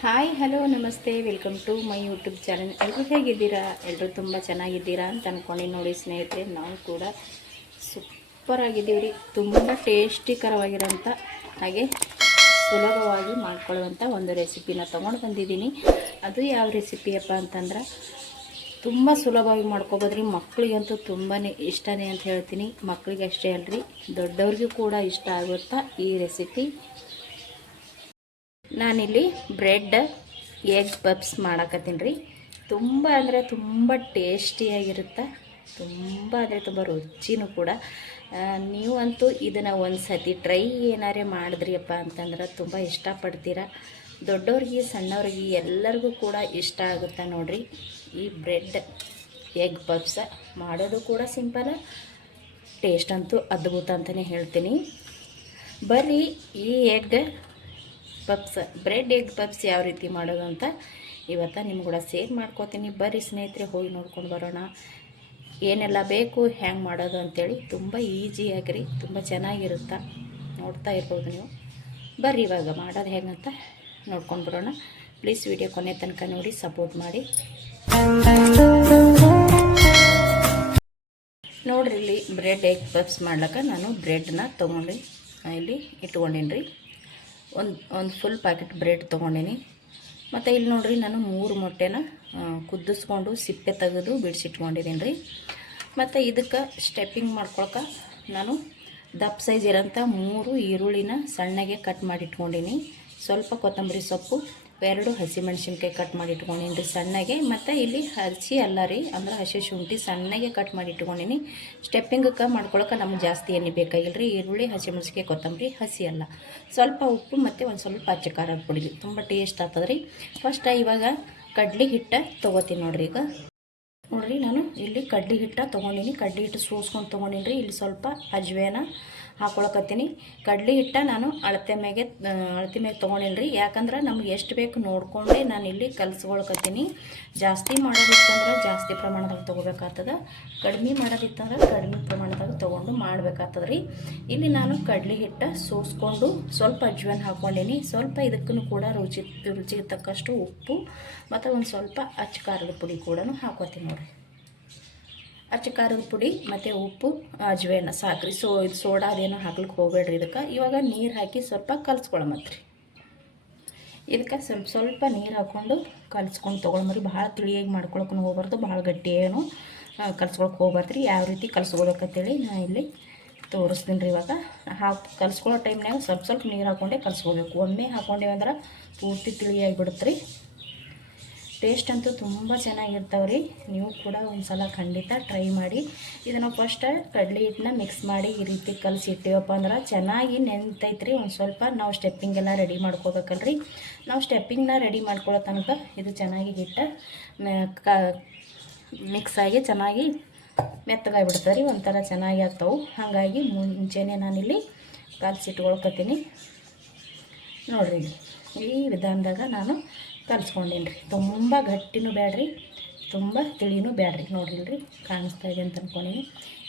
Hi hello ನಮಸ್ತೆ welcome to my YouTube channel. ಎಲ್ಲರೂ ಹೇಗಿದ್ದೀರಾ? ಎಲ್ಲರೂ ತುಂಬ ಚೆನ್ನಾಗಿದ್ದೀರಾ ಅಂತ ಅಂದ್ಕೊಂಡು ನೋಡಿ ಸ್ನೇಹಿತರೆ, ನಾವು ಕೂಡ ಸೂಪರ್ ಆಗಿದ್ದೀವಿ ರೀ. ತುಂಬ ಟೇಸ್ಟಿಕರವಾಗಿರೋಂಥ ಹಾಗೆ ಸುಲಭವಾಗಿ ಮಾಡ್ಕೊಳ್ಳುವಂಥ ಒಂದು ರೆಸಿಪಿನ ತೊಗೊಂಡು ಬಂದಿದ್ದೀನಿ. ಅದು ಯಾವ ರೆಸಿಪಿಯಪ್ಪ ಅಂತಂದ್ರೆ ತುಂಬ ಸುಲಭವಾಗಿ ಮಾಡ್ಕೊಬೋದ್ರಿ. ಮಕ್ಕಳಿಗಂತೂ ತುಂಬಾ ಇಷ್ಟನೇ ಅಂತ ಹೇಳ್ತೀನಿ. ಮಕ್ಕಳಿಗೆ ಅಷ್ಟೇ ಅಲ್ರಿ, ದೊಡ್ಡವ್ರಿಗೂ ಕೂಡ ಇಷ್ಟ ಆಗುತ್ತಾ ಈ ರೆಸಿಪಿ. ನಾನಿಲ್ಲಿ ಬ್ರೆಡ್ ಎಗ್ ಪಪ್ಸ್ ಮಾಡಕತ್ತೀನಿ ರೀ. ತುಂಬ ಅಂದರೆ ತುಂಬ ಟೇಸ್ಟಿಯಾಗಿರುತ್ತೆ, ತುಂಬ ಅಂದರೆ ತುಂಬ ರುಚಿನೂ ಕೂಡ. ನೀವಂತೂ ಇದನ್ನು ಒಂದು ಸತಿ ಟ್ರೈ ಏನಾರೇ ಮಾಡಿದ್ರಿಯಪ್ಪ ಅಂತಂದ್ರೆ ತುಂಬ ಇಷ್ಟಪಡ್ತೀರ. ದೊಡ್ಡವ್ರಿಗೆ ಸಣ್ಣವ್ರಿಗೆ ಎಲ್ಲರಿಗೂ ಕೂಡ ಇಷ್ಟ ಆಗುತ್ತೆ ನೋಡಿರಿ. ಈ ಬ್ರೆಡ್ ಎಗ್ ಪಪ್ಸ ಮಾಡೋದು ಕೂಡ ಸಿಂಪಲ್, ಟೇಸ್ಟ್ ಅಂತೂ ಅದ್ಭುತ ಅಂತಲೇ ಹೇಳ್ತೀನಿ. ಬರ್ರಿ ಈ egg puffs, bread egg puffs ಯಾವ ರೀತಿ ಮಾಡೋದು ಅಂತ ಇವತ್ತು ನಿಮ್ಗೆ ಕೂಡ ಶೇರ್ ಮಾಡ್ಕೋತೀನಿ. ಬರ್ರಿ ಸ್ನೇಹಿತರೆ, ಹೋಗಿ ನೋಡ್ಕೊಂಡು ಬರೋಣ ಏನೆಲ್ಲ ಬೇಕು, ಹ್ಯಾಂಗೆ ಮಾಡೋದು ಅಂಥೇಳಿ. ತುಂಬ ಈಸಿಯಾಗಿರಿ, ತುಂಬ ಚೆನ್ನಾಗಿರುತ್ತೆ, ನೋಡ್ತಾ ಇರ್ಬೋದು ನೀವು. ಬರ್ರಿ ಇವಾಗ ಮಾಡೋದು ಹೇಗಂತ ನೋಡ್ಕೊಂಡು ಬರೋಣ. ಪ್ಲೀಸ್ ವಿಡಿಯೋ ಕೊನೆ ತನಕ ನೋಡಿ ಸಪೋರ್ಟ್ ಮಾಡಿ. ನೋಡ್ರಿ, ಇಲ್ಲಿ ಬ್ರೆಡ್ ಎಗ್ ಪಪ್ಸ್ ಮಾಡ್ಲಿಕ್ಕೆ ನಾನು ಬ್ರೆಡ್ನ ತೊಗೊಂಡು ಇಲ್ಲಿ ಇಟ್ಕೊಂಡೀನಿ ರೀ. ಒಂದು ಫುಲ್ ಪ್ಯಾಕೆಟ್ ಬ್ರೆಡ್ ತೊಗೊಂಡೀನಿ. ಮತ್ತು ಇಲ್ಲಿ ನೋಡಿರಿ, ನಾನು 3 ಮೊಟ್ಟೆನ ಕುದಿಸ್ಕೊಂಡು ಸಿಪ್ಪೆ ತೆಗೆದು ಬಿಡಿಸಿಟ್ಕೊಂಡಿದ್ದೀನಿ ರೀ. ಮತ್ತು ಇದಕ್ಕೆ ಸ್ಟೆಪ್ಪಿಂಗ್ ಮಾಡ್ಕೊಳಕ್ಕೆ ನಾನು ದಪ್ಪ ಸೈಜ್ ಇರೋಂಥ 3 ಈರುಳ್ಳಿನ ಸಣ್ಣಗೆ ಕಟ್ ಮಾಡಿ ಇಟ್ಕೊಂಡೀನಿ. ಸ್ವಲ್ಪ ಕೊತ್ತಂಬರಿ ಸೊಪ್ಪು, 2 ಹಸಿಮೆಣ್ಸಿನ್ಕಾಯಿ ಕಟ್ ಮಾಡಿ ಇಟ್ಕೊಂಡೀನಿ ರೀ ಸಣ್ಣಗೆ. ಮತ್ತು ಇಲ್ಲಿ ಹಸಿ ಅಲ್ಲ ರೀ, ಅಂದ್ರೆ ಹಸಿ ಶುಂಠಿ ಸಣ್ಣಗೆ ಕಟ್ ಮಾಡಿ ಇಟ್ಕೊಂಡೀನಿ. ಸ್ಟೆಪ್ಪಿಂಗಕ್ಕೆ ಮಾಡ್ಕೊಳಕ್ಕೆ ನಮ್ಗೆ ಜಾಸ್ತಿ ಎಣ್ಣೆ ಬೇಕಾಗಿಲ್ಲ ರೀ. ಈರುಳ್ಳಿ, ಹಸಿಮೆಣ್ಸಿನ್ಕಾಯಿ, ಕೊತ್ತಂಬರಿ, ಹಸಿ ಅಲ್ಲ, ಸ್ವಲ್ಪ ಉಪ್ಪು ಮತ್ತು ಒಂದು ಸ್ವಲ್ಪ ಅಚ್ಚ ಖಾರದ ಪುಡಿ, ತುಂಬ ಟೇಸ್ಟ್ ಆಗ್ತದೆ ರೀ. ಫಸ್ಟ್ ಇವಾಗ ಕಡ್ಲೆ ಹಿಟ್ಟು ತೊಗೋತೀನಿ ನೋಡಿರಿ. ಈಗ ನೋಡಿರಿ, ನಾನು ಇಲ್ಲಿ ಕಡ್ಲೆ ಹಿಟ್ಟು ತೊಗೊಂಡಿನಿ. ಕಡ್ಲೆ ಹಿಟ್ಟು ಸೋಸ್ಕೊಂಡು ತೊಗೊಂಡಿನಿ ರೀ. ಇಲ್ಲಿ ಸ್ವಲ್ಪ ಅಜ್ವೇನ ಹಾಕ್ಕೊಳಕತ್ತೀನಿ. ಕಡ್ಲೆ ಹಿಟ್ಟು ನಾನು ಅಳತೆ ಮೇಲೆ ತೊಗೊಂಡಿನಿ ರೀ. ಯಾಕಂದ್ರೆ ನಮ್ಗೆ ಎಷ್ಟು ಬೇಕು ನೋಡಿಕೊಂಡೆ ನಾನು ಇಲ್ಲಿ ಕಲಿಸ್ಕೊಳಕತ್ತೀನಿ. ಜಾಸ್ತಿ ಮಾಡೋದಿತ್ತಂದ್ರೆ ಜಾಸ್ತಿ ಪ್ರಮಾಣದಾಗ ತೊಗೋಬೇಕಾಗ್ತದೆ, ಕಡಿಮೆ ಮಾಡೋದಿತ್ತಂದ್ರೆ ಕಡಿಮೆ ಪ್ರಮಾಣದಾಗ ತೊಗೊಂಡು ಮಾಡ್ಬೇಕಾಗ್ತದೆ ರೀ. ಇಲ್ಲಿ ನಾನು ಕಡ್ಲೆ ಹಿಟ್ಟು ಸೋಸ್ಕೊಂಡು ಸ್ವಲ್ಪ ಅಜ್ವೇನ ಹಾಕ್ಕೊಂಡೀನಿ. ಸ್ವಲ್ಪ ಇದಕ್ಕೂ ಕೂಡ ರುಚಿಗೆ ತಕ್ಕಷ್ಟು ಉಪ್ಪು ಮತ್ತು ಒಂದು ಸ್ವಲ್ಪ ಅಚ್ಚ ಖಾರದ ಪುಡಿ ಕೂಡ ಹಾಕ್ಕೋತೀನಿ ನೋಡಿರಿ. ಅಚ್ಚ ಖಾರದ ಪುಡಿ ಮತ್ತು ಉಪ್ಪು, ಅಜ್ವೇನ ಸಾಕ್ರಿ. ಇದು ಸೋಡಾ ಅದೇನೋ ಹಾಕ್ಲಿಕ್ಕೆ ಹೋಗಬೇಡ್ರಿ. ಇದಕ್ಕೆ ಇವಾಗ ನೀರು ಹಾಕಿ ಸ್ವಲ್ಪ ಕಲಿಸ್ಕೊಳಮತ್ರಿ. ಇದಕ್ಕೆ ಸ್ವಲ್ಪ ನೀರು ಹಾಕ್ಕೊಂಡು ಕಲಿಸ್ಕೊಂಡು ತೊಗೊಳಮ್ರಿ. ಭಾಳ ತಿಳಿಯಾಗಿ ಮಾಡ್ಕೊಳಕ್ಕೂ ಹೋಗ್ಬಾರ್ದು, ಭಾಳ ಗಟ್ಟಿ ಏನು ಕಲಿಸ್ಕೊಳಕ್ಕೆ ಹೋಗ್ಬಾರ್ದು ರೀ. ಯಾವ ರೀತಿ ಕಲಿಸ್ಕೊಬೇಕಂತೇಳಿ ನಾನು ಇಲ್ಲಿ ತೋರಿಸ್ತೀನಿ ರೀ. ಇವಾಗ ಕಲಿಸ್ಕೊಳ್ಳೋ ಟೈಮ್ನಾಗ ಸ್ವಲ್ಪ ನೀರು ಹಾಕ್ಕೊಂಡೆ ಕಲಿಸ್ಕೋಬೇಕು. ಒಮ್ಮೆ ಹಾಕ್ಕೊಂಡೇವೆ ಅಂದ್ರೆ ಪೂರ್ತಿ ತಿಳಿಯಾಗಿ ಬಿಡುತ್ತೆ ರೀ. ಟೇಸ್ಟ್ ಅಂತೂ ತುಂಬ ಚೆನ್ನಾಗಿರ್ತಾವೆ ರೀ. ನೀವು ಕೂಡ ಒಂದು ಸಲ ಖಂಡಿತ ಟ್ರೈ ಮಾಡಿ. ಇದನ್ನು ಫಸ್ಟ್ ಕಡಲೆ ಹಿಟ್ಟನ್ನ ಮಿಕ್ಸ್ ಮಾಡಿ ಈ ರೀತಿ ಕಲಸಿಟ್ಟಿವಪ್ಪ ಅಂದ್ರೆ ಚೆನ್ನಾಗಿ ನೆನ್ತೈತ್ರಿ. ಒಂದು ಸ್ವಲ್ಪ ನಾವು ಸ್ಟೆಪ್ಪಿಂಗೆಲ್ಲ ರೆಡಿ ಮಾಡ್ಕೋಬೇಕಲ್ರಿ. ನಾವು ಸ್ಟೆಪ್ಪಿಂಗ್ನ ರೆಡಿ ಮಾಡ್ಕೊಳ್ಳೋ ತನಕ ಇದು ಚೆನ್ನಾಗಿ ಹಿಟ್ಟು ಮಿಕ್ಸಾಗಿ ಚೆನ್ನಾಗಿ ಮೆತ್ತಗಾಗಿಬಿಡ್ತಾರೆ ರೀ. ಒಂಥರ ಚೆನ್ನಾಗಿ ಆಗ್ತಾವೆ. ಹಾಗಾಗಿ ಮುಂಚೆನೇ ನಾನಿಲ್ಲಿ ಕಲಸಿಟ್ಕೊಳ್ಕತ್ತೀನಿ ನೋಡಿರಿ. ಈ ವಿಧಾನದಾಗ ನಾನು ಕಲಿಸ್ಕೊಂಡೇನಿ ರೀ. ತುಂಬ ಗಟ್ಟಿನೂ ಬೇಡ್ರಿ, ತುಂಬ ತಿಳಿನೂ ಬೇಡ್ರಿ. ನೋಡಿಲ್ರಿ, ಕಾಣಿಸ್ತಾ ಇದೆ ಅಂತ ಅಂದ್ಕೊಂಡೀನಿ.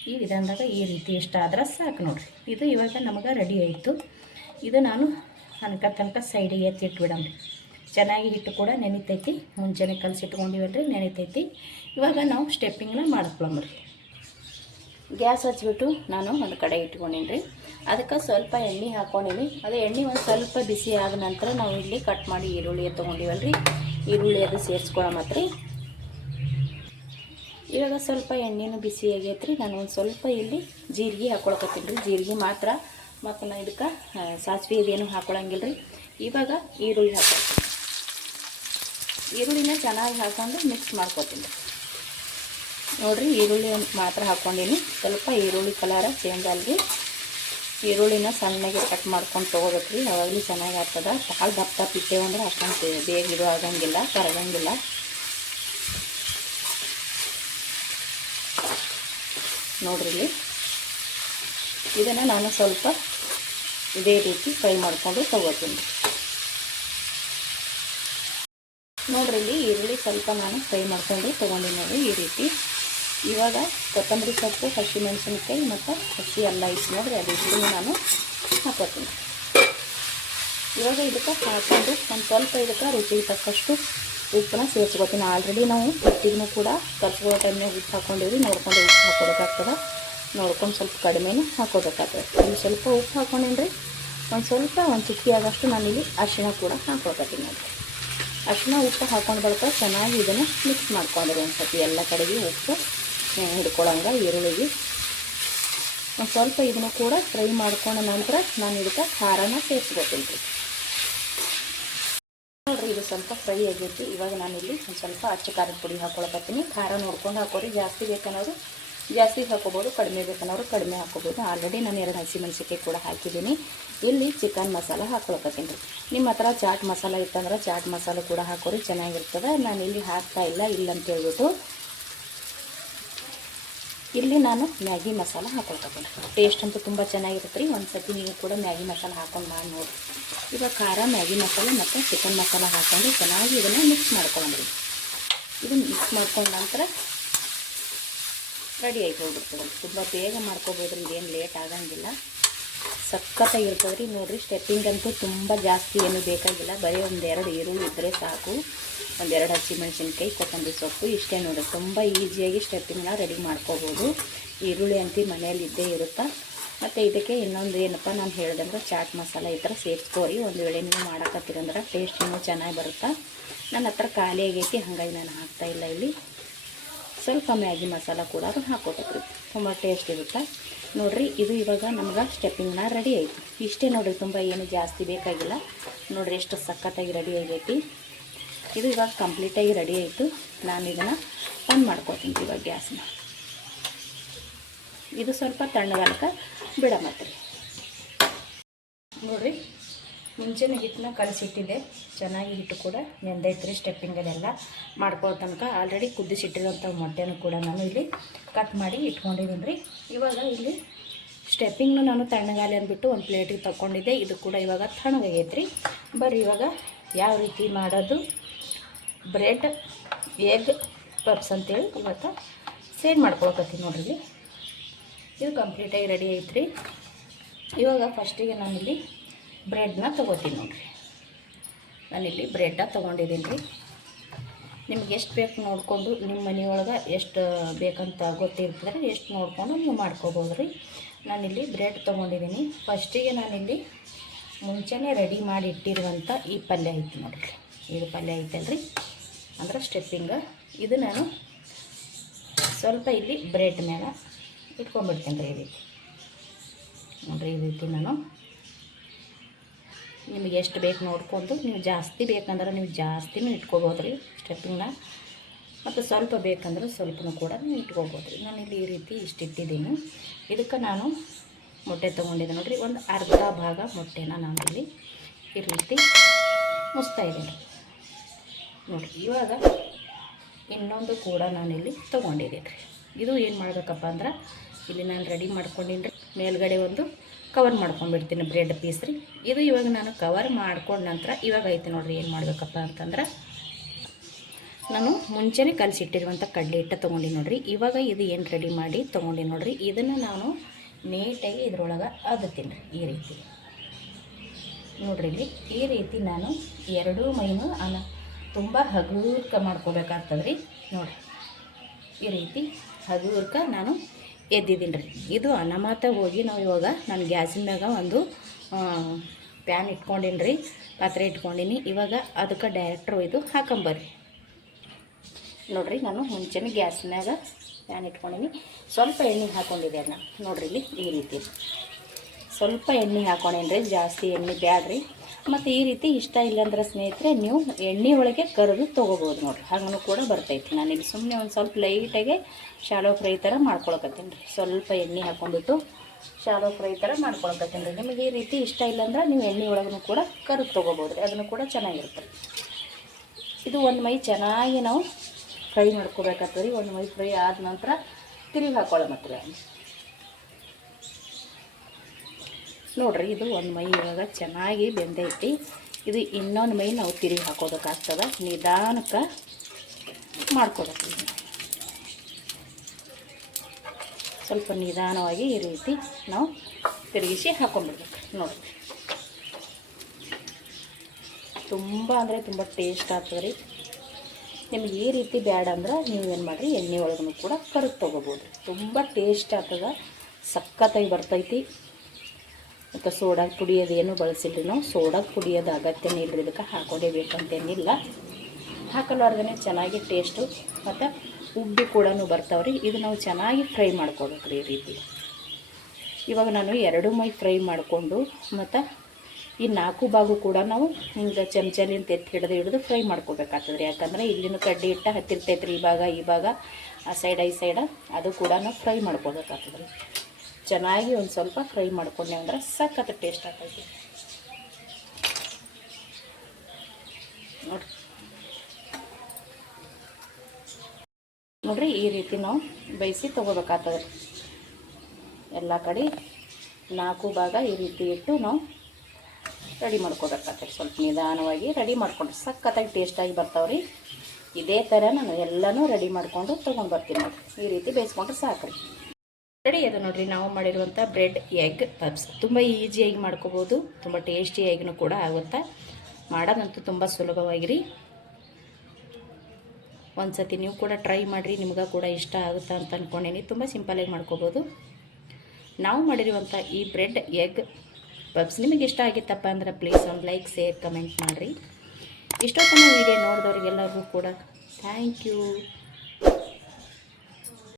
ಈ ವಿಧಾನದಾಗ ಈ ರೀತಿ ಇಷ್ಟ ಆದ್ರೆ ಸಾಕು ನೋಡಿರಿ. ಇದು ಇವಾಗ ನಮಗೆ ರೆಡಿ ಆಯಿತು. ಇದು ನಾನು ತನಕ ಸೈಡಿಗೆ ಎತ್ತಿಟ್ಬಿಡಮ್ರಿ. ಚೆನ್ನಾಗಿ ಹಿಟ್ಟು ಕೂಡ ನೆನಿತೈತಿ, ಮುಂಚೆನೇ ಕಲಸಿಟ್ಕೊಂಡಿವಲ್ರಿ, ನೆನಿತೈತಿ. ಇವಾಗ ನಾವು ಸ್ಟೆಪ್ಪಿಂಗ್ನ ಮಾಡ್ಕೊಳಮ್ರಿ. ಗ್ಯಾಸ್ ಹಚ್ಬಿಟ್ಟು ನಾನು ಒಂದು ಕಡೆ ಇಟ್ಕೊಂಡೀನಿ ರೀ. ಅದಕ್ಕೆ ಸ್ವಲ್ಪ ಎಣ್ಣೆ ಹಾಕ್ಕೊಂಡೀನಿ. ಅದು ಎಣ್ಣೆ ಒಂದು ಸ್ವಲ್ಪ ಬಿಸಿ ಆದ ನಂತರ ನಾವು ಇಲ್ಲಿ ಕಟ್ ಮಾಡಿ ಈರುಳ್ಳಿ ತೊಗೊಂಡಿವಲ್ರಿ, ಈರುಳ್ಳಿ ಅದು ಸೇರಿಸ್ಕೊಳಮತ್ರಿ. ಇವಾಗ ಸ್ವಲ್ಪ ಎಣ್ಣೆನೂ ಬಿಸಿ ಆಗೈತ್ರಿ. ನಾನು ಒಂದು ಸ್ವಲ್ಪ ಇಲ್ಲಿ ಜೀರಿಗೆ ಹಾಕ್ಕೊಳಕತ್ತೀನಿ ರೀ. ಜೀರಿಗೆ ಮಾತ್ರ, ಮತ್ತು ನಾನು ಇದಕ್ಕೆ ಸಾಸಿವೆ ಇದೇನು ಹಾಕ್ಕೊಳಂಗಿಲ್ಲ ರೀ. ಇವಾಗ ಈರುಳ್ಳಿ ಈರುಳ್ಳಿನ ಚೆನ್ನಾಗಿ ಹಾಕ್ಕೊಂಡು ಮಿಕ್ಸ್ ಮಾಡ್ಕೊತೀನಿ ನೋಡಿರಿ. ಈರುಳ್ಳಿ ಮಾತ್ರ ಹಾಕ್ಕೊಂಡೀನಿ. ಸ್ವಲ್ಪ ಈರುಳ್ಳಿ ಕಲರ ಚೇಂಜ್ ಆಗಲಿ. ಈರುಳ್ಳಿನ ಸಣ್ಣಗೆ ಕಟ್ ಮಾಡ್ಕೊಂಡು ತೊಗೋಬೇಕು ರೀ, ಯಾವಾಗಲೂ ಚೆನ್ನಾಗಿ ಆಗ್ತದೆ. ಭಾಳ ದಪ್ಪ ಇಟ್ಟೇವೆ ಅಂದ್ರೆ ಅಷ್ಟೊಂದು ಬೇಗ ಇದು ಆಗಂಗಿಲ್ಲ, ಕರಗಂಗಿಲ್ಲ. ನೋಡ್ರಿ, ಇಲ್ಲಿ ಇದನ್ನು ನಾನು ಸ್ವಲ್ಪ ಇದೇ ರೀತಿ ಫ್ರೈ ಮಾಡಿಕೊಂಡು ತೊಗೋತೀನಿ ನೋಡ್ರಿ. ಇಲ್ಲಿ ಈರುಳ್ಳಿ ಸ್ವಲ್ಪ ನಾನು ಫ್ರೈ ಮಾಡ್ಕೊಂಡು ತೊಗೊಂಡಿನಿ ನೋಡಿ ಈ ರೀತಿ. ಇವಾಗ ಕೊತ್ತಂಬರಿ ಸೊಪ್ಪು, ಹಸಿಮೆಣಸಿನ್ಕಾಯಿ ಮತ್ತು ಹಸಿ ಅಲ್ಲ ಐತೆ ನೋಡಿರಿ, ಅದು ನಾನು ಹಾಕೋತೀನಿ. ಇವಾಗ ಇದಕ್ಕೆ ಹಾಕೊಂಡು ಒಂದು ಸ್ವಲ್ಪ ಇದಕ್ಕೆ ರುಚಿಗೆ ತಕ್ಕಷ್ಟು ಉಪ್ಪನ್ನ ಸೇರಿಸ್ಕೊತೀನಿ. ಆಲ್ರೆಡಿ ನಾವು ಹಿಟ್ಟಿಗೂ ಕೂಡ ಕಲ್ಸ್ಕೊಳ್ಳೋ ಟೈಮ್ನಾಗ ಉಪ್ಪು ಹಾಕ್ಕೊಂಡಿವ್ರಿ, ನೋಡ್ಕೊಂಡು ಉಪ್ಪು ಹಾಕೋಬೇಕಾಗ್ತದೆ. ನೋಡ್ಕೊಂಡು ಸ್ವಲ್ಪ ಕಡಿಮೆನೇ ಹಾಕೋಬೇಕಾಗ್ತದೆ. ಇಲ್ಲಿ ಸ್ವಲ್ಪ ಉಪ್ಪು ಹಾಕ್ಕೊಂಡೇನ್ರಿ, ಒಂದು ಚಿಟಿಕೆ ಆಗೋಷ್ಟು ನಾನಿಲ್ಲಿ ಅರಿಶಿಣ ಕೂಡ ಹಾಕೋಕತ್ತೀನಿ ನೋಡಿರಿ. ಅರಿಶಿಣ ಉಪ್ಪು ಹಾಕೊಂಡು ಬಳಿಕ ಚೆನ್ನಾಗಿ ಇದನ್ನು ಮಿಕ್ಸ್ ಮಾಡ್ಕೊಂಡ್ರಿ. ಒಂದು ಸ್ವಲ್ಪ ಎಲ್ಲ ಕಡೆಗೆ ಉಪ್ಪು ಹಿಡ್ಕೊಳಂಗೆ ಈರುಳ್ಳಿಗೆ ಒಂದು ಸ್ವಲ್ಪ ಇದನ್ನು ಕೂಡ ಫ್ರೈ ಮಾಡ್ಕೊಂಡ ನಂತರ ನಾನು ಇದಕ್ಕೆ ಖಾರನ ಸೇರಿಸ್ಕೊತೀನಿ ರೀ. ನೋಡಿರಿ ಇದು ಸ್ವಲ್ಪ ಫ್ರೈ ಆಗೈತಿ. ಇವಾಗ ನಾನಿಲ್ಲಿ ಒಂದು ಸ್ವಲ್ಪ ಅಚ್ಚ ಖಾರದ ಪುಡಿ ಹಾಕ್ಕೊಳಕತ್ತೀನಿ. ಖಾರ ನೋಡ್ಕೊಂಡು ಹಾಕೋರಿ, ಜಾಸ್ತಿ ಬೇಕನ್ನೋರು ಜಾಸ್ತಿ ಹಾಕೋಬೋದು, ಕಡಿಮೆ ಬೇಕನ್ನೋರು ಕಡಿಮೆ ಹಾಕೋಬೋದು. ಆಲ್ರೆಡಿ ನಾನು 2 ಹಸಿಮೆಣಸಿಕಾಯಿ ಕೂಡ ಹಾಕಿದ್ದೀನಿ. ಇಲ್ಲಿ ಚಿಕನ್ ಮಸಾಲ ಹಾಕ್ಕೊಳಕತ್ತೀನಿ ರೀ. ನಿಮ್ಮ ಹತ್ರ ಚಾಟ್ ಮಸಾಲ ಇತ್ತಂದ್ರೆ ಚಾಟ್ ಮಸಾಲ ಕೂಡ ಹಾಕೋರಿ, ಚೆನ್ನಾಗಿರ್ತದೆ. ನಾನು ಇಲ್ಲಿ ಹಾಕ್ತಾ ಇಲ್ಲ ಅಂತ ಹೇಳ್ಬಿಟ್ಟು ಇಲ್ಲಿ ನಾನು ಮ್ಯಾಗಿ ಮಸಾಲ ಹಾಕ್ಕೊಳ್ತೀನಿ. ಟೇಸ್ಟ್ ಅಂತೂ ತುಂಬ ಚೆನ್ನಾಗಿರುತ್ತೆ ರೀ. ಒಂದು ಸತಿ ನೀವು ಕೂಡ ಮ್ಯಾಗಿ ಮಸಾಲ ಹಾಕೊಂಡು ಮಾಡಿ ನೋಡಿ. ಇವಾಗ ಖಾರ, ಮ್ಯಾಗಿ ಮಸಾಲೆ ಮತ್ತು ಚಿಕನ್ ಮಸಾಲ ಹಾಕ್ಕೊಂಡು ಚೆನ್ನಾಗಿ ಇದನ್ನು ಮಿಕ್ಸ್ ಮಾಡ್ಕೊಂಡ್ರಿ. ಇದನ್ನು ಮಿಕ್ಸ್ ಮಾಡ್ಕೊಂಡ ನಂತರ ರೆಡಿ ಆಗಿ ಹೋಗ್ಬಿಡ್ತದೆ. ತುಂಬ ಬೇಗ ಮಾಡ್ಕೊಬೋದು, ಇದೇನು ಲೇಟ್ ಆಗಂಗಿಲ್ಲ, ಸಖತ್ತಾಗಿರ್ತದೆ ರೀ. ನೋಡಿರಿ ಸ್ಟೆಪ್ಪಿಂಗ್ ಅಂತೂ ತುಂಬ ಜಾಸ್ತಿ ಏನೂ ಬೇಕಾಗಿಲ್ಲ, ಬರೀ 1-2 ಈರುಳ್ಳಿ ಇದ್ದರೆ ಸಾಕು, 1-2 ಹಸಿಮೆಣಸಿನ್ಕಾಯಿ, ಕೊತ್ತಂಬರಿ ಸೊಪ್ಪು, ಇಷ್ಟೇ ನೋಡಿ. ತುಂಬ ಈಸಿಯಾಗಿ ಸ್ಟೆಪ್ಪಿಂಗ್ನ ರೆಡಿ ಮಾಡ್ಕೋಬೋದು. ಈರುಳ್ಳಿ ಅಂತೂ ಮನೆಯಲ್ಲಿ ಇದ್ದೇ ಇರುತ್ತೆ. ಮತ್ತು ಇದಕ್ಕೆ ಇನ್ನೊಂದು ಏನಪ್ಪ ನಾನು ಹೇಳ್ದಂದ್ರೆ ಚಾಟ್ ಮಸಾಲ ಈ ಥರ ಸೇರಿಸ್ಕೋರಿ. ಒಂದು ವೇಳೆ ನೀವು ಮಾಡಕತ್ತೀರಂದ್ರೆ ಟೇಸ್ಟ್ ಇನ್ನೂ ಚೆನ್ನಾಗಿ ಬರುತ್ತೆ. ನನ್ನ ಹತ್ರ ಖಾಲಿ ಆಗೈತಿ, ಹಾಗಾಗಿ ನಾನು ಹಾಕ್ತಾಯಿಲ್ಲ. ಇಲ್ಲಿ ಸ್ವಲ್ಪ ಮ್ಯಾಗಿ ಮಸಾಲ ಕೂಡ ಹಾಕೋಬೇಕ್ರಿ, ತುಂಬ ಟೇಸ್ಟ್ ಇರುತ್ತೆ ನೋಡಿರಿ. ಇದು ಇವಾಗ ನಮ್ಗೆ ಸ್ಟೆಪ್ಪಿಂಗ್ನ ರೆಡಿ ಆಯಿತು. ಇಷ್ಟೇ ನೋಡಿರಿ, ತುಂಬ ಏನು ಜಾಸ್ತಿ ಬೇಕಾಗಿಲ್ಲ. ನೋಡಿರಿ ಎಷ್ಟು ಸಖತ್ತಾಗಿ ರೆಡಿ ಆಗೈತಿ. ಇದು ಇವಾಗ ಕಂಪ್ಲೀಟಾಗಿ ರೆಡಿ ಆಯಿತು. ನಾನು ಇದನ್ನು ಬಂದ್ ಮಾಡ್ಕೊತೀನಿ ಇವಾಗ ಗ್ಯಾಸ್ನ. ಇದು ಸ್ವಲ್ಪ ತಣ್ಣಗಾಲಕ್ಕೆ ಬಿಡಮತ್ರಿ. ನೋಡಿರಿ ಮುಂಚೆನೇ ಹಿಟ್ಟನ್ನ ಕಲಸಿಟ್ಟಿದ್ದೆ, ಚೆನ್ನಾಗಿ ಹಿಟ್ಟು ಕೂಡ ನೆಂದೈತ್ರಿ. ಸ್ಟೆಪ್ಪಿಂಗಲ್ಲೆಲ್ಲ ಮಾಡ್ಕೊಳ್ಳೋ ತನಕ ಆಲ್ರೆಡಿ ಕುದಿಸಿಟ್ಟಿರೋಂಥ ಮೊಟ್ಟೆನೂ ಕೂಡ ನಾನು ಇಲ್ಲಿ ಕಟ್ ಮಾಡಿ ಇಟ್ಕೊಂಡಿದ್ದೀನಿ ರೀ. ಇವಾಗ ಇಲ್ಲಿ ಸ್ಟೆಪ್ಪಿಂಗ್ನು ನಾನು ತಣ್ಣಗಾಲಿ ಅಂದ್ಬಿಟ್ಟು ಒಂದು ಪ್ಲೇಟಿಗೆ ತಗೊಂಡಿದ್ದೆ. ಇದು ಕೂಡ ಇವಾಗ ತಣ್ಣಗಾಗೈತ್ರಿ. ಬರ್ರಿ ಇವಾಗ ಯಾವ ರೀತಿ ಮಾಡೋದು ಬ್ರೆಡ್ ಎಗ್ ಪಪ್ಸ್ ಅಂತೇಳಿ ಇವತ್ತು ಸೇಲ್ ಮಾಡ್ಕೊಳಕತ್ತೀನಿ ನೋಡ್ರಿ. ಇದು ಕಂಪ್ಲೀಟಾಗಿ ರೆಡಿ ಐತ್ರಿ. ಇವಾಗ ಫಸ್ಟಿಗೆ ನಾನಿಲ್ಲಿ ಬ್ರೆಡ್ನ ತೊಗೋತೀನಿ ನೋಡಿರಿ. ನಾನಿಲ್ಲಿ ಬ್ರೆಡ್ನ ತೊಗೊಂಡಿದ್ದೀನಿ ರೀ. ನಿಮ್ಗೆ ಎಷ್ಟು ಬೇಕು ನೋಡಿಕೊಂಡು, ನಿಮ್ಮ ಮನೆಯೊಳಗೆ ಎಷ್ಟು ಬೇಕಂತ ಗೊತ್ತಿರ್ತದೆ, ಎಷ್ಟು ನೋಡಿಕೊಂಡು ನೀವು ಮಾಡ್ಕೋಬೋದು ರೀ. ನಾನಿಲ್ಲಿ ಬ್ರೆಡ್ ತೊಗೊಂಡಿದ್ದೀನಿ. ಫಸ್ಟಿಗೆ ನಾನಿಲ್ಲಿ ಮುಂಚೆನೇ ರೆಡಿ ಮಾಡಿ ಇಟ್ಟಿರುವಂಥ ಈ ಪಲ್ಯ ಐತಿ ನೋಡಿರಿ. ಇದು ಪಲ್ಯ ಐತಲ್ರಿ, ಅಂದ್ರೆ ಸ್ಟೆಪ್ಪಿಂಗ. ಇದು ನಾನು ಸ್ವಲ್ಪ ಇಲ್ಲಿ ಬ್ರೆಡ್ ಮೇಲೆ ಇಟ್ಕೊಂಡ್ಬಿಡ್ತೀನಿ ರೀ. ಈ ರೀತಿ ನೋಡಿರಿ, ಈ ರೀತಿ ನಾನು ನಿಮಗೆ ಎಷ್ಟು ಬೇಕು ನೋಡಿಕೊಂಡು, ನೀವು ಜಾಸ್ತಿ ಬೇಕಂದ್ರೆ ನೀವು ಜಾಸ್ತಿನೂ ಇಟ್ಕೋಬೋದು ರೀ ಸ್ಟೆಪ್ಪಿಂಗ್ನ, ಮತ್ತು ಸ್ವಲ್ಪ ಬೇಕಂದ್ರೆ ಸ್ವಲ್ಪನೂ ಕೂಡ ನೀವು ಇಟ್ಕೋಬೋದು ರೀ. ನಾನಿಲ್ಲಿ ಈ ರೀತಿ ಇಷ್ಟಿಟ್ಟಿದ್ದೀನಿ. ಇದಕ್ಕೆ ನಾನು ಮೊಟ್ಟೆ ತೊಗೊಂಡಿದ್ದೆ ನೋಡಿರಿ. ಒಂದು ಅರ್ಧ ಭಾಗ ಮೊಟ್ಟೆನ ನಾನಿಲ್ಲಿ ಈ ರೀತಿ ಮುಚ್ತಾಯಿದ್ದೀನಿ ನೋಡಿರಿ. ಇವಾಗ ಇನ್ನೊಂದು ಕೂಡ ನಾನಿಲ್ಲಿ ತೊಗೊಂಡಿದ್ದೀನಿ ರೀ. ಇದು ಏನು ಮಾಡಬೇಕಪ್ಪ ಅಂದ್ರೆ, ಇಲ್ಲಿ ನಾನು ರೆಡಿ ಮಾಡ್ಕೊಂಡಿನಿ. ಮೇಲ್ಗಡೆ ಒಂದು ಕವರ್ ಮಾಡ್ಕೊಂಡ್ಬಿಡ್ತೀನಿ ಬ್ರೆಡ್ ಪೀಸ್ ರೀ. ಇದು ಇವಾಗ ನಾನು ಕವರ್ ಮಾಡ್ಕೊಂಡ ನಂತರ ಇವಾಗ ಐತೆ ನೋಡಿರಿ ಏನು ಮಾಡಬೇಕಪ್ಪ ಅಂತಂದ್ರೆ, ನಾನು ಮುಂಚೆನೇ ಕಲಸಿಟ್ಟಿರುವಂಥ ಕಡಲೆ ಹಿಟ್ಟು ತೊಗೊಂಡು ನೋಡಿರಿ. ಇವಾಗ ಇದು ಏನು ರೆಡಿ ಮಾಡಿ ತೊಗೊಂಡು ನೋಡಿರಿ. ಇದನ್ನು ನಾನು ನೀಟಾಗಿ ಇದ್ರೊಳಗೆ ಅದ್ತೀನಿ ರೀ. ಈ ರೀತಿ ನೋಡಿರಿ, ಇಲ್ಲಿ ಈ ರೀತಿ ನಾನು 2 ಮೈನು ತುಂಬ ಹಗುರ್ಕ ಮಾಡ್ಕೋಬೇಕಾಗ್ತದೆ ರೀ. ನೋಡಿರಿ ಈ ರೀತಿ ಹಗುರ್ಕ ನಾನು ಎದ್ದಿದ್ದೀನಿ ರೀ. ಇದು ಅನಾಮತ ಹೋಗಿ ನಾವು ಇವಾಗ ನಾನು ಗ್ಯಾಸಿನ ಮ್ಯಾಗ ಒಂದು ಪ್ಯಾನ್ ಇಟ್ಕೊಂಡಿನಿ ರೀ, ಪಾತ್ರೆ ಇಟ್ಕೊಂಡಿನಿ. ಇವಾಗ ಅದಕ್ಕೆ ಡೈರೆಕ್ಟ್ರು ಇದು ಹಾಕೊಂಬರ್ರಿ. ನೋಡಿರಿ, ನಾನು ಮುಂಚೆನೇ ಗ್ಯಾಸ್ನಾಗ ಪ್ಯಾನ್ ಇಟ್ಕೊಂಡಿನಿ. ಸ್ವಲ್ಪ ಎಣ್ಣೆ ಹಾಕ್ಕೊಂಡಿದ್ದೆ ನಾನು ನೋಡಿರಿ. ಇಲ್ಲಿ ಈ ರೀತಿ ಸ್ವಲ್ಪ ಎಣ್ಣೆ ಹಾಕ್ಕೊಂಡೇನಿ ರೀ, ಜಾಸ್ತಿ ಎಣ್ಣೆ ಬ್ಯಾಡ್ರಿ. ಮತ್ತು ಈ ರೀತಿ ಇಷ್ಟ ಇಲ್ಲಾಂದ್ರೆ ಸ್ನೇಹಿತರೆ, ನೀವು ಎಣ್ಣೆ ಒಳಗೆ ಕರೆದು ತೊಗೋಬೋದು ನೋಡಿರಿ, ಹಾಗೂ ಕೂಡ ಬರ್ತೈತಿ. ನಾನಿಲ್ಲಿ ಸುಮ್ಮನೆ ಒಂದು ಸ್ವಲ್ಪ ಲೈಟಾಗೆ ಶಾಲೋ ಫ್ರೈ ಥರ ಮಾಡ್ಕೊಳಕತ್ತೀನಿ ರೀ. ಸ್ವಲ್ಪ ಎಣ್ಣೆ ಹಾಕ್ಕೊಂಡ್ಬಿಟ್ಟು ಶಾಲೋ ಫ್ರೈ ಥರ ಮಾಡ್ಕೊಳಕತ್ತೀನಿ ರೀ. ನಿಮಗೆ ಈ ರೀತಿ ಇಷ್ಟ ಇಲ್ಲಾಂದ್ರೆ ನೀವು ಎಣ್ಣೆ ಒಳಗೂ ಕೂಡ ಕರೆದು ತೊಗೋಬೋದು ರೀ, ಅದನ್ನು ಕೂಡ ಚೆನ್ನಾಗಿರುತ್ತೆ. ಇದು ಒಂದು ಮೈ ಚೆನ್ನಾಗಿ ನಾವು ಫ್ರೈ ಮಾಡ್ಕೋಬೇಕಾಗ್ತದೆ ರೀ. ಒಂದು ಮೈ ಫ್ರೈ ಆದ ನಂತರ ತಿರುಗಿ ಹಾಕ್ಕೊಳ್ಳೋಮತ್ರಿ. ನೋಡಿರಿ, ಇದು ಒಂದು ಮೈ ಇವಾಗ ಚೆನ್ನಾಗಿ ಬೆಂದೈತಿ. ಇದು ಇನ್ನೊಂದು ಮೈ ನಾವು ತಿರುಗಿ ಹಾಕೋದಕ್ಕಾಗ್ತದೆ. ನಿಧಾನಕ್ಕೆ ಮಾಡ್ಕೋಬೇಕು, ಸ್ವಲ್ಪ ನಿಧಾನವಾಗಿ ಈ ರೀತಿ ನಾವು ತಿರುಗಿಸಿ ಹಾಕೊಂಡ್ಬಿಡ್ಬೇಕು. ನೋಡಿರಿ, ತುಂಬ ಅಂದರೆ ತುಂಬ ಟೇಸ್ಟ್ ಆಗ್ತದೆ ರೀ. ನಿಮ್ಗೆ ಈ ರೀತಿ ಬೇಡ ಅಂದ್ರೆ ನೀವೇನು ಮಾಡಿರಿ, ಎಣ್ಣೆ ಒಳಗೂ ಕೂಡ ಕರೆದು ತೊಗೋಬೋದು. ತುಂಬ ಟೇಸ್ಟ್ ಆಗ್ತದೆ, ಸಖತ್ತಾಗಿ ಬರ್ತೈತಿ. ಮತ್ತು ಸೋಡಾ ಪುಡಿಯೋದು ಏನು ಬಳಸಿಲ್ಲ ನಾವು. ಸೋಡಾ ಪುಡಿಯೋದು ಅಗತ್ಯನೇ ಇಲ್ಲರಿ, ಇದಕ್ಕೆ ಹಾಕೋಲೇಬೇಕಂತೇನಿಲ್ಲ. ಹಾಕಲಾರ್ದೇ ಚೆನ್ನಾಗಿ ಟೇಸ್ಟು ಮತ್ತು ಉಬ್ಬಿ ಕೂಡ ಬರ್ತಾವ್ರಿ. ಇದು ನಾವು ಚೆನ್ನಾಗಿ ಫ್ರೈ ಮಾಡ್ಕೋಬೇಕು ರೀ ಈ ರೀತಿ. ಇವಾಗ ನಾನು 2 ಮೈ ಫ್ರೈ ಮಾಡಿಕೊಂಡು ಮತ್ತು ಈ 4 ಭಾಗ ಕೂಡ ನಾವು ಹಿಂಗೆ ಚಮಚಲಿಂತ ಹಿಡಿದು ಫ್ರೈ ಮಾಡ್ಕೋಬೇಕಾಗ್ತದೆ ರೀ. ಯಾಕಂದರೆ ಇಲ್ಲಿನ ಕಡ್ಡಿ ಹಿಟ್ಟು ಹತ್ತಿರ್ತೈತೆ ರೀ, ಈ ಭಾಗ ಆ ಸೈಡ ಈ ಸೈಡ, ಅದು ಕೂಡ ನಾವು ಫ್ರೈ ಮಾಡ್ಕೋಬೇಕಾಗ್ತದೆ ರೀ. ಚೆನ್ನಾಗಿ ಒಂದು ಸ್ವಲ್ಪ ಫ್ರೈ ಮಾಡ್ಕೊಂಡೆ ಅಂದ್ರೆ ಸಖತ್ ಟೇಸ್ಟ್ ಆಗ್ತೈತಿ ನೋಡ್ರಿ. ಈ ರೀತಿ ನಾವು ಬೇಯಿಸಿ ತೊಗೋಬೇಕಾಗ್ತದೆ. ಎಲ್ಲ ಕಡೆ 4 ಭಾಗ ಈ ರೀತಿ ಇಟ್ಟು ನಾವು ರೆಡಿ ಮಾಡ್ಕೋಬೇಕಾಗ್ತದೆ. ಸ್ವಲ್ಪ ನಿಧಾನವಾಗಿ ರೆಡಿ ಮಾಡ್ಕೊಂಡ್ರೆ ಸಖತ್ತಾಗಿ ಟೇಸ್ಟಾಗಿ ಬರ್ತಾವ್ರಿ. ಇದೇ ಥರ ನಾನು ಎಲ್ಲನೂ ರೆಡಿ ಮಾಡಿಕೊಂಡು ತೊಗೊಂಡು ಬರ್ತೀನಿ ನೋಡಿರಿ. ಈ ರೀತಿ ಬೇಯಿಸ್ಕೊಂಡ್ರೆ ಸಾಕ್ರಿ. ರೆಡಿ ಅದು ನೋಡಿರಿ, ನಾವು ಮಾಡಿರುವಂಥ ಬ್ರೆಡ್ ಎಗ್ ಪಪ್ಸ್. ತುಂಬ ಈಸಿಯಾಗಿ ಮಾಡ್ಕೋಬೋದು, ತುಂಬ ಟೇಸ್ಟಿಯಾಗಿನೂ ಕೂಡ ಆಗುತ್ತೆ. ಮಾಡೋದಂತೂ ತುಂಬ ಸುಲಭವಾಗಿರಿ. ಒಂದು ಸತಿ ನೀವು ಕೂಡ ಟ್ರೈ ಮಾಡಿರಿ, ನಿಮ್ಗೆ ಕೂಡ ಇಷ್ಟ ಆಗುತ್ತೆ ಅಂತ ಅಂದ್ಕೊಂಡೀನಿ. ತುಂಬ ಸಿಂಪಲಾಗಿ ಮಾಡ್ಕೋಬೋದು. ನಾವು ಮಾಡಿರುವಂಥ ಈ ಬ್ರೆಡ್ ಎಗ್ ಪಪ್ಸ್ ನಿಮಗೆ ಇಷ್ಟ ಆಗಿತ್ತಪ್ಪ ಅಂದ್ರೆ ಪ್ಲೀಸ್ ಒಂದು ಲೈಕ್, ಶೇರ್, ಕಮೆಂಟ್ ಮಾಡಿರಿ. ಇಷ್ಟೊತ್ತನ ವೀಡಿಯೋ ನೋಡಿದವ್ರಿಗೆಲ್ಲರಿಗೂ ಕೂಡ ಥ್ಯಾಂಕ್ ಯು.